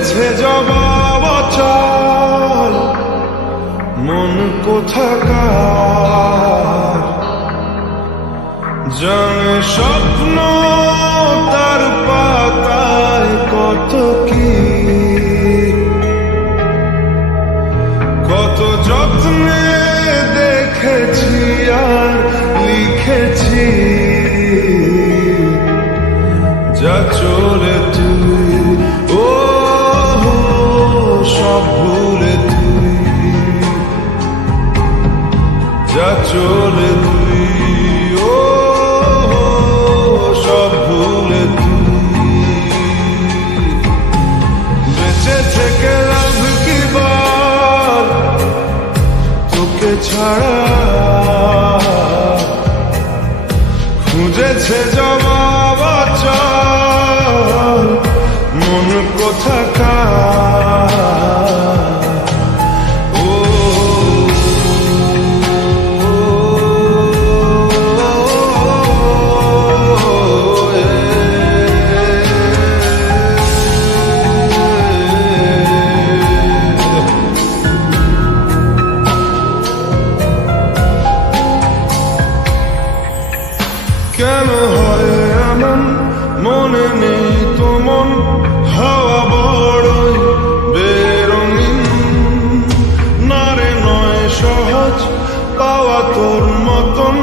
খুঁজেছে জবাব অচল মন কোথাকার, জানে স্বপ্ন তার পাতায় কত কি, কত যত্নে দেখেছি আর লিখেছি, যা চলে তুই ও সব ভুলে তুই, যা চলে তুই ও সব ভুলে তুই। বেঁচে থেকে লাভ কি বল তোকে ছাড়া, খুঁজেছে জবাব অচল মন কোথাকার। কেন হয় এমন মনে নেই তো মন, হাওয়া বড়ই বেরঙিন, না রে নয় সহজ পাওয়া তোর মতন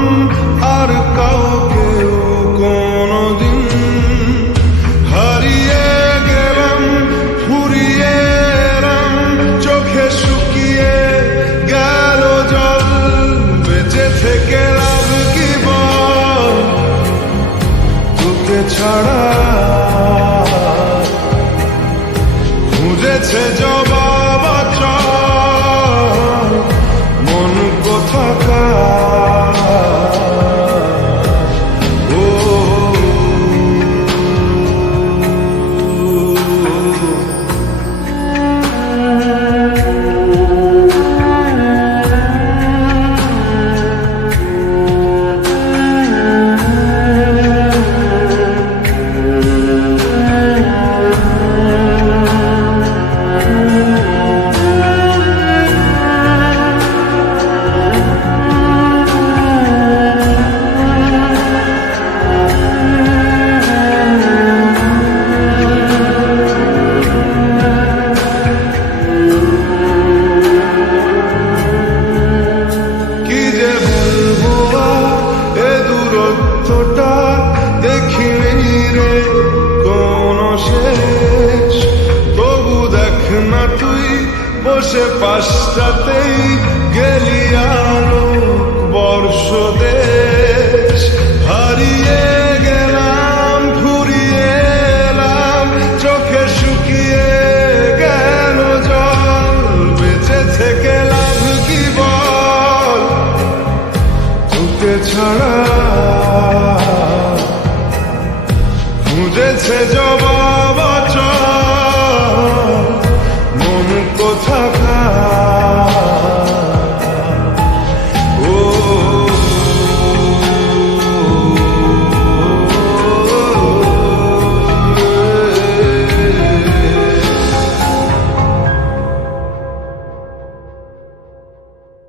আর কাউকেও কোনদিন। হারিয়ে গেলাম ফুরিয়ে এলাম চোখে শুকিয়ে গেল জল, বেঁচে থেকে লাভ কি বল তোকে ছাড়া, খুঁজেছে জবাব অচল মন কোথাকার। দেখিনি রে কোন শেষ, তবু দেখ না তুই বসে পাশটাতেই গেলি আলোক বর্ষ দেশ। হারিয়ে গেলাম ফুরিয়ে এলাম চোখে শুকিয়ে গেল জল, বেঁচে থেকে লাভ কি বল তোকে ছাড়া, খুঁজেছে জবাব